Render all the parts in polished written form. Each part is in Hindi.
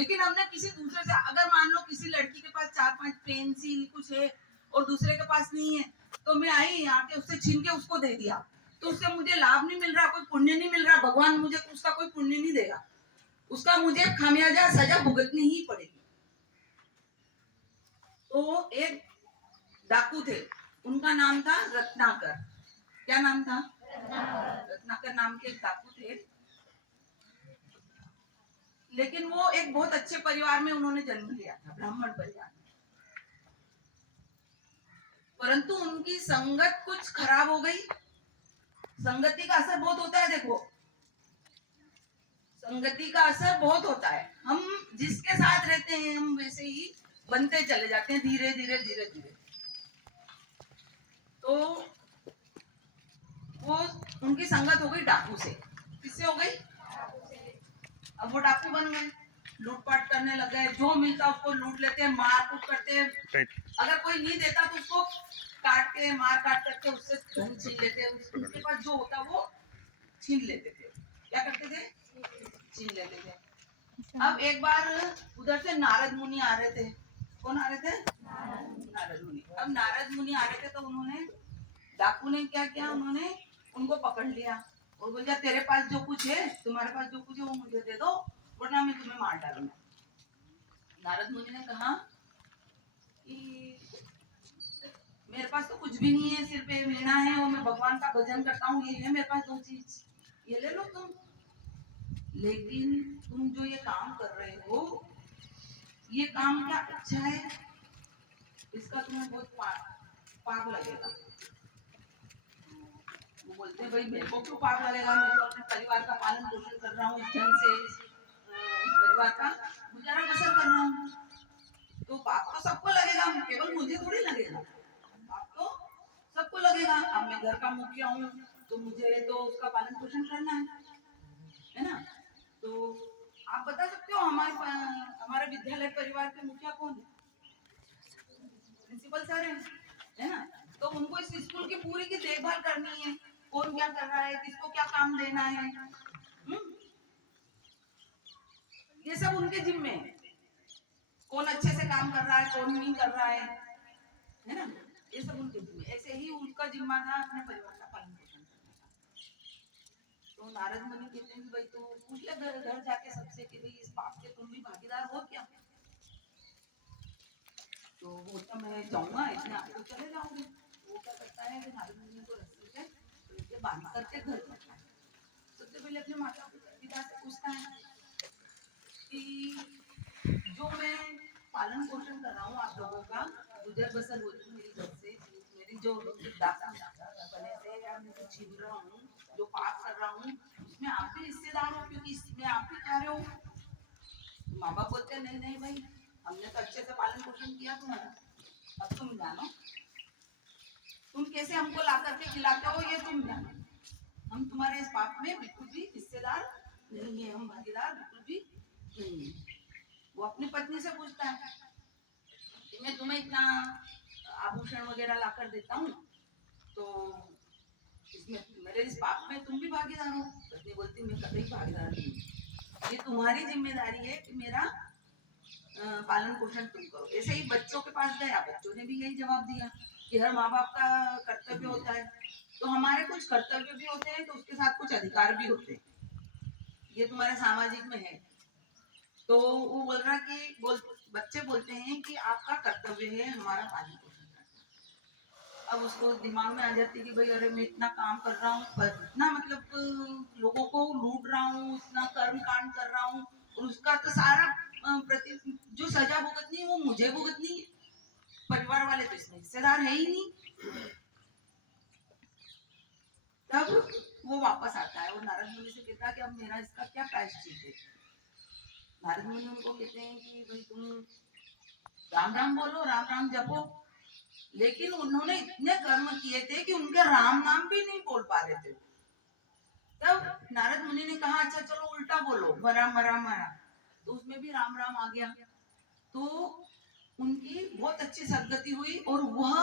लेकिन हमने किसी दूसरे से, अगर मान लो किसी लड़की के पास 4-5 पेंसिल कुछ है और दूसरे के पास नहीं है, तो मैं आई यहाँ के उससे छीन के उसको दे दिया, तो उससे मुझे लाभ नहीं मिल रहा, कोई पुण्य नहीं मिल रहा, भगवान मुझे उसका कोई पुण्य नहीं देगा, उसका मुझे खामियाजा सजा भुगतनी ही पड़ेगी। तो एक डाकू थे, उनका नाम था रत्नाकर। क्या नाम था? रत्नाकर नाम के एक डाकू थे। लेकिन वो एक बहुत अच्छे परिवार में उन्होंने जन्म लिया था, ब्राह्मण परिवार में। परंतु उनकी संगत कुछ खराब हो गई। संगति का असर बहुत होता है, देखो संगति का असर बहुत होता है। हम जिसके साथ रहते हैं हम वैसे ही बनते चले जाते हैं, धीरे धीरे धीरे धीरे। तो वो उनकी संगत हो गई डाकू से। किससे हो गई? अब वो डाकू बन गए, लूटपाट करने लग गए, जो मिलता उसको लूट लेते हैं, मार कूट करते हैं। अगर कोई नहीं देता तो उसको काट के मार काट करके उससे धन छीन लेते हैं, उसके पास जो होता वो छीन लेते थे। क्या करते थे? छीन लेते थे। अब एक बार उधर से नारद मुनि आ रहे थे। कौन आ रहे थे? नारद मुनि। अब नारद मुनि आ रहे थे तो उन्होंने, डाकू ने क्या किया, उन्होंने उनको पकड़ लिया और बोला तेरे पास जो कुछ है, तुम्हारे पास जो कुछ है वो मुझे दे दो, वरना मैं तुम्हें मार डालूंगा। नारद मुनि ने कहा कि मेरे पास तो कुछ भी नहीं है, सिर्फ एक वीणा है और मैं भगवान का भजन करता हूँ, ये है मेरे पास 2 चीज, ये ले लो तुम। लेकिन तुम जो ये काम कर रहे हो, ये काम क्या अच्छा है? इसका तुम्हें बहुत पाप लगेगा। वो बोलते हैं भाई मेरे को क्यों पाप लगेगा, मैं तो अपने परिवार का पालन पोषण कर रहा हूँ, ढंग से परिवार का गुजारा बसर कर रहा हूँ, तो पाप तो सबको लगेगा, केवल मुझे थोड़ी लगेगा, पाप तो सबको लगेगा। अब मैं घर का मुखिया हूँ तो मुझे तो उसका पालन पोषण करना है ना। तो आप बता सकते हो हमारे विद्यालय परिवार के मुखिया कौन है? प्रिंसिपल सर है ना। तो उनको इस स्कूल की पूरी की देखभाल करनी है, कौन क्या कर रहा है, किसको क्या काम देना है, ये सब उनके जिम्मे है। कौन अच्छे से काम कर रहा है, कौन नहीं कर रहा है ना, ये सब उनके जिम्मे। ऐसे ही उनका जिम्मा था अपने परिवार का पालन पोषण करने का। तो नारद मुनि कहते हैं कि भाई तो पूछ ले घर जाके सबसे कि भाई इस पाप के तुम भी भागीदार हो क्या? तो वो तो मैं जाऊंगा, इसमें आप तो चले जाओगे। वो क्या करता है कि नारद मुनि को रस्सी से बांध करके घर जाता है। सबसे पहले अपने माता पिता से पूछता है कि जो मैं पालन पोषण कर रहा हूँ आप लोगों का, गुजर बसर हो रही मेरी घर से, मेरी जो दासा बने से या मैं जो छीन रहा हूँ, जो पाप कर रहा हूँ, उसमें आप भी हिस्सेदार हो, क्योंकि इसमें आप भी खा रहे हो। माँ बाप बोलते हैं नहीं नहीं भाई, हमने तो अच्छे से पालन पोषण किया तुम्हारा, अब तुम जानो, तुम कैसे हमको ला करके खिलाते हो ये तुम जानो, हम तुम्हारे इस पाप में बिल्कुल भी हिस्सेदार नहीं है, हम भागीदार बिल्कुल भी नहीं है। वो अपनी पत्नी से पूछता है कि मैं तुम्हें इतना आभूषण वगैरह ला कर देता हूँ, तो इसमें मेरे इस पाप में तुम भी भागीदार हो? पत्नी बोलती मैं कभी भागीदार नहीं, ये तुम्हारी जिम्मेदारी है कि मेरा पालन पोषण तुम करो। ऐसे ही बच्चों के पास गया, बच्चों ने भी यही जवाब दिया कि हर माँ बाप का कर्तव्य होता है, तो हमारे कुछ कर्तव्य भी होते हैं तो उसके साथ कुछ अधिकार भी होते हैं, ये तुम्हारे सामाजिक में है। तो वो बोल रहा कि बच्चे बोलते हैं कि आपका कर्तव्य है हमारा पालन पोषण करना। अब उसको दिमाग में आ जाती है कि भाई अरे मैं इतना काम कर रहा हूँ, इतना मतलब लोगों को लूट रहा हूँ, इतना कर्म कांड कर रहा हूँ, और उसका तो सारा प्रति जो सजा भुगतनी है वो मुझे भुगतनी है, परिवार वाले तो इसमें हिस्सेदार है ही नहीं। तब वो वापस आता है और नारद मुनि से कहता है कि अब मेरा इसका क्या प्रायश्चित है। नारद मुनि उनको कहते हैं कि भाई तुम राम राम बोलो, राम राम जपो। लेकिन उन्होंने इतने कर्म किए थे कि उनके राम नाम भी नहीं बोल पा रहे थे। तब नारद मुनि ने कहा अच्छा चलो उल्टा बोलो, मरा मरा मरा, तो उसमें भी राम राम आ गया। तो उनकी बहुत अच्छी सदगति हुई और वह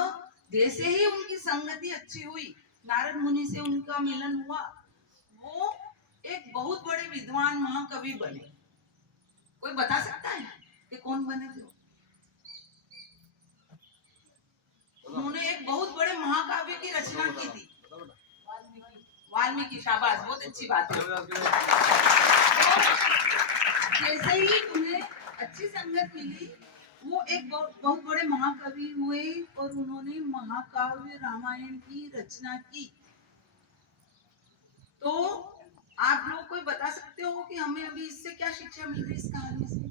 जैसे ही उनकी संगति अच्छी हुई, नारद मुनि से उनका मिलन हुआ, वो एक बहुत बड़े विद्वान महाकवि बने। कोई बता सकता है कि कौन बने थे? उन्होंने एक बहुत बड़े महाकाव्य की रचना की थी, वाल्मीकि। शाबाश, बहुत अच्छी बात है। जैसे ही उन्हें अच्छी संगत मिली, वो एक बहुत बड़े महाकवि हुए और उन्होंने महाकाव्य रामायण की रचना की। तो आप लोग कोई बता सकते हो कि हमें अभी इससे क्या शिक्षा मिल रही है इस कहानी से?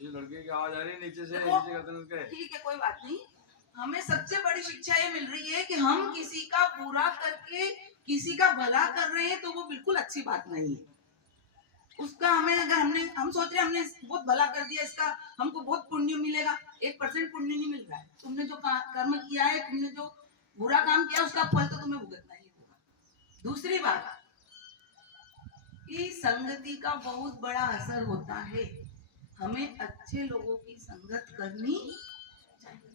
ये लड़के की आवाज आ रही है नीचे से, नीचे करते हैं उसके। ठीक है, कोई बात नहीं। हमें सबसे बड़ी शिक्षा ये मिल रही है कि हम किसी का बुरा करके किसी का भला कर रहे हैं तो वो बिल्कुल अच्छी बात नहीं है। उसका हमें, अगर हम सोच रहे हैं हमने बहुत भला कर दिया, इसका हमको बहुत पुण्य मिलेगा, 1% पुण्य नहीं मिल रहा है। तुमने जो कर्म किया है, तुमने जो बुरा काम किया, उसका फल तो तुम्हें भुगतना ही होगा। दूसरी बात, कि संगति का बहुत बड़ा असर होता है। हमें अच्छे लोगों की संगत करनी चाहिए।